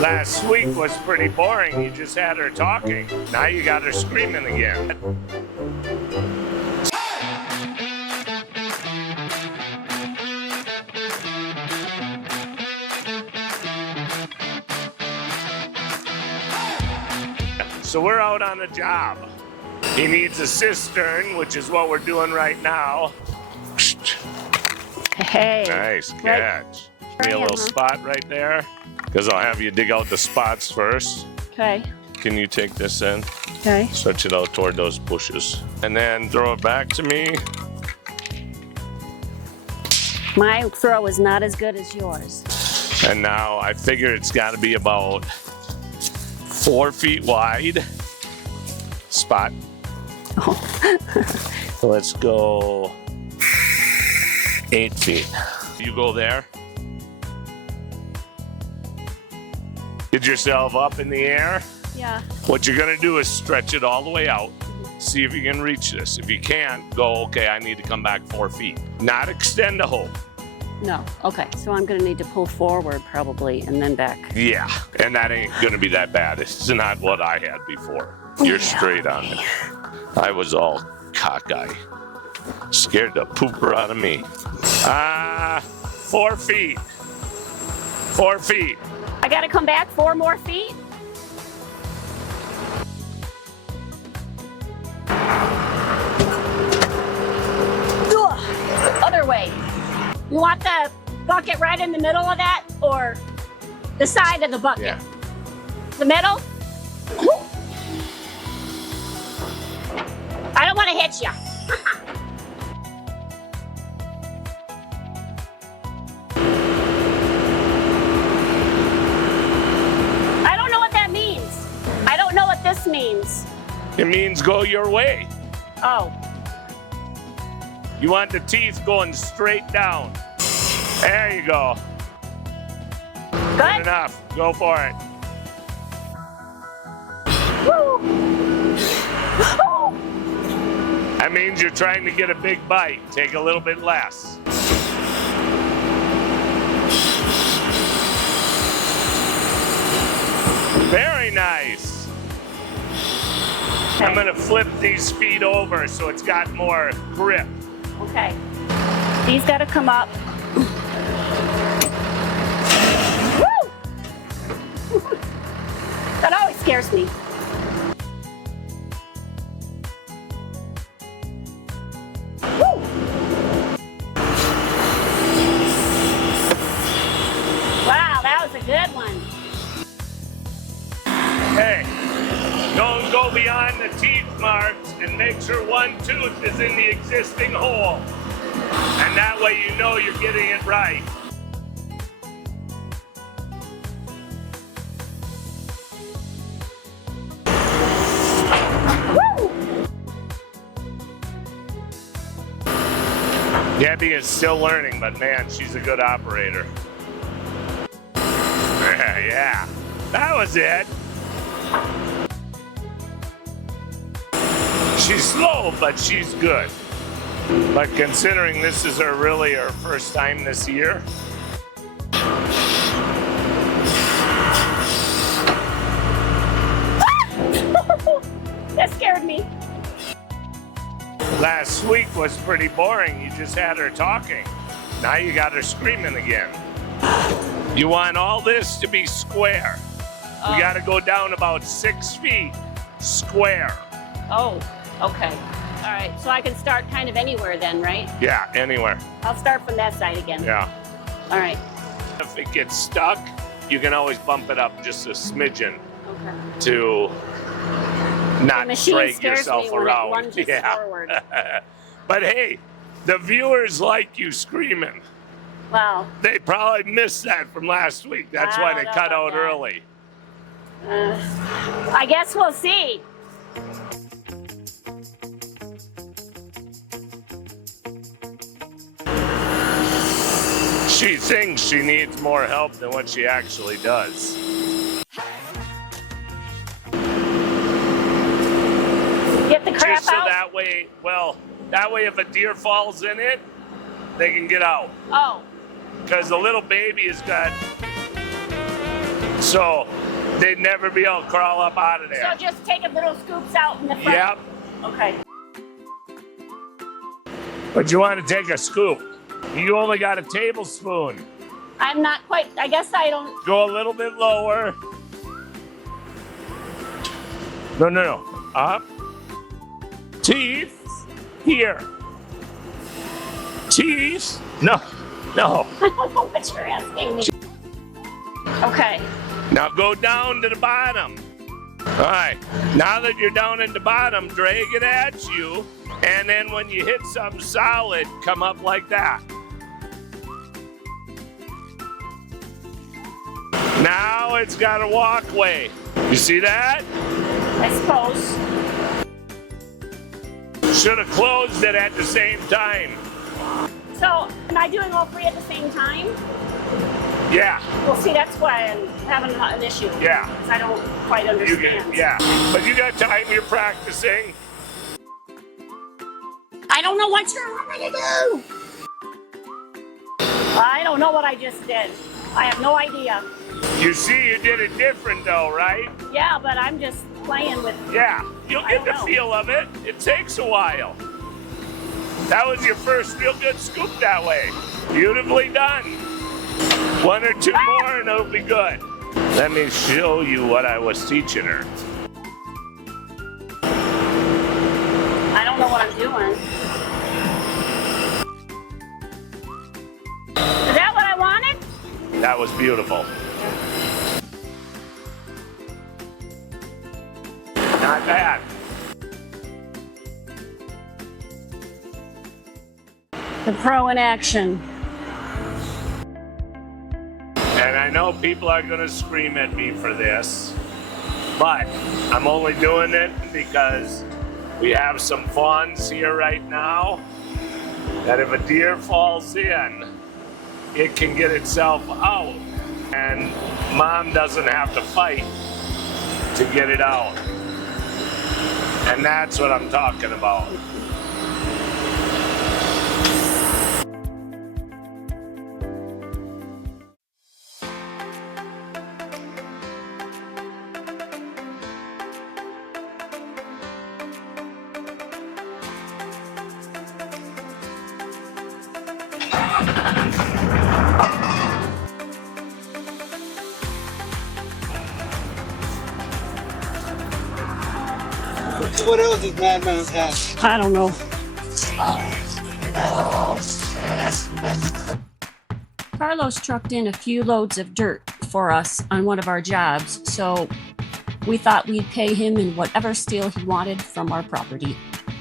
Last week was pretty boring. You just had her talking. Now you got her screaming again. So we're out on a job. He needs a cistern, which is what we're doing right now. Hey. Nice catch. Give me a little spot right there, because I'll have you dig out the spots first. Okay. Can you take this in? Okay. Stretch it out toward those bushes. And then throw it back to me. My throw is not as good as yours. And now I figure it's got to be about 4 feet wide. Spot. Oh. So let's go 8 feet. You go there. Get yourself up in the air. Yeah. What you're gonna do is stretch it all the way out. See if you can reach this. If you can't, go, okay, I need to come back 4 feet. Not extend the hole. No. Okay. So I'm going to need to pull forward probably and then back. Yeah, and that ain't gonna be that bad. It's not what I had before. You're straight on it. I was all cockeye. Scared the pooper out of me. 4 feet. 4 feet. I got to come back 4 more feet? Ugh. Other way. You want the bucket right in the middle of that or the side of the bucket? Yeah. The middle? I don't want to hit you. I don't know what that means. I don't know what this means. It means go your way. Oh. You want the teeth going straight down. There you go. Good? Good enough. Go for it. Woo. That means you're trying to get a big bite. Take a little bit less. Very nice. Okay. I'm gonna flip these feet over so it's got more grip. Okay. These got to come up. Woo! That always scares me. Woo! Wow, that was a good one. Hey, don't go beyond the teeth marks and make sure one tooth is in the existing hole. And that way you know you're getting it right. Woo! Debbie is still learning, but man, she's a good operator. Yeah, that was it. She's slow, but she's good. But considering this is her first time this year. That scared me. Last week was pretty boring. You just had her talking. Now you got her screaming again. You want all this to be square. We got to go down about 6 feet square. Oh, okay. All right, so I can start kind of anywhere then, right? Yeah, anywhere. I'll start from that side again. Yeah. All right. If it gets stuck, you can always bump it up just a smidgen Okay. to not The machine drag scares yourself me when it around. lunges forward. But hey, the viewers like you screaming. Wow. They probably missed that from last week. That's I why don't they know cut about out that. early. I guess we'll see. She thinks she needs more help than what she actually does. Get the crap Just so out? that way, well, that way if a deer falls in it, they can get out. Oh, because the little baby has got, so they'd never be able to crawl up out of there. So just take a little scoops out in the front? Yep. Okay. But you want to take a scoop. You only got a tablespoon. I'm not quite, I guess I don't. Go a little bit lower. No. Up. Teeth. Here. Teeth. No. I don't know what you're asking me. Okay. Now go down to the bottom. All right. Now that you're down at the bottom, drag it at you. And then when you hit something solid, come up like that. Now it's got a walkway. You see that? I suppose. Should have closed it at the same time. So, am I doing all three at the same time? Yeah. Well, see, that's why I'm having an issue. Yeah. Because I don't quite understand. Yeah. But you got time, you're practicing. I don't know what you're wanting me to do. I don't know what I just did. I have no idea. You see, you did it different though, right? Yeah, but I'm just playing with. Yeah, you'll get the feel of it. It takes a while. That was your first real good scoop that way. Beautifully done. One or two more and it'll be good. Let me show you what I was teaching her. I don't know what I'm doing. Is that what I wanted? That was beautiful. Not bad. The pro in action. And I know people are going to scream at me for this, but I'm only doing it because we have some funds here right now that if a deer falls in, it can get itself out and mom doesn't have to fight to get it out. And that's what I'm talking about. What else does Madman's have? I don't know. Carlos trucked in a few loads of dirt for us on one of our jobs, so we thought we'd pay him in whatever steel he wanted from our property,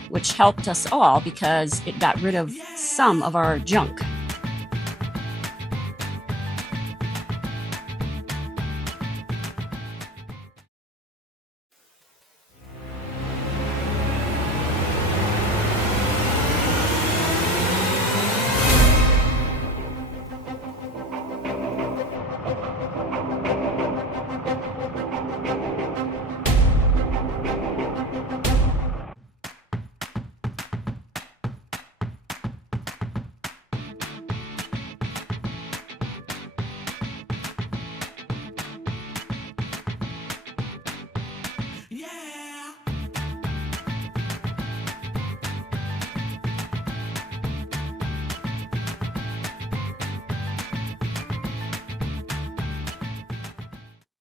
which helped us all because it got rid of some of our junk.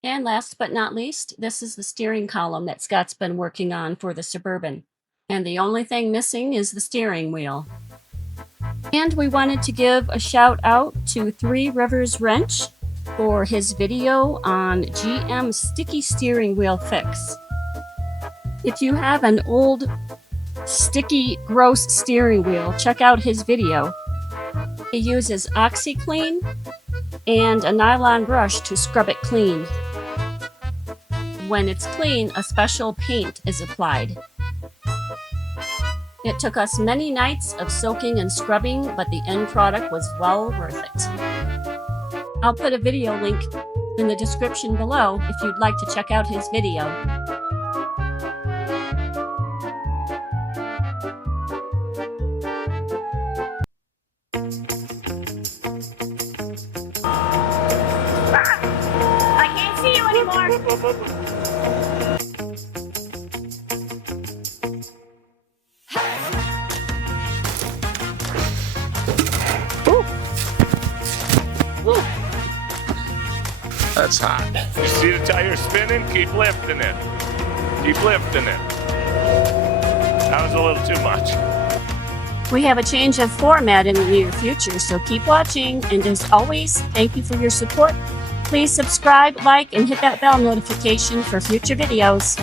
And last but not least, this is the steering column that Scott's been working on for the Suburban. And the only thing missing is the steering wheel. And we wanted to give a shout out to Three Rivers Wrench for his video on GM sticky steering wheel fix. If you have an old, sticky, gross steering wheel, check out his video. He uses OxyClean and a nylon brush to scrub it clean. When it's clean, a special paint is applied. It took us many nights of soaking and scrubbing, but the end product was well worth it. I'll put a video link in the description below if you'd like to check out his video. see you anymore. That's hot. You see the tire spinning? Keep lifting it. Keep lifting it. That was a little too much. We have a change of format in the near future, so keep watching. And as always, thank you for your support. Please subscribe, like, and hit that bell notification for future videos.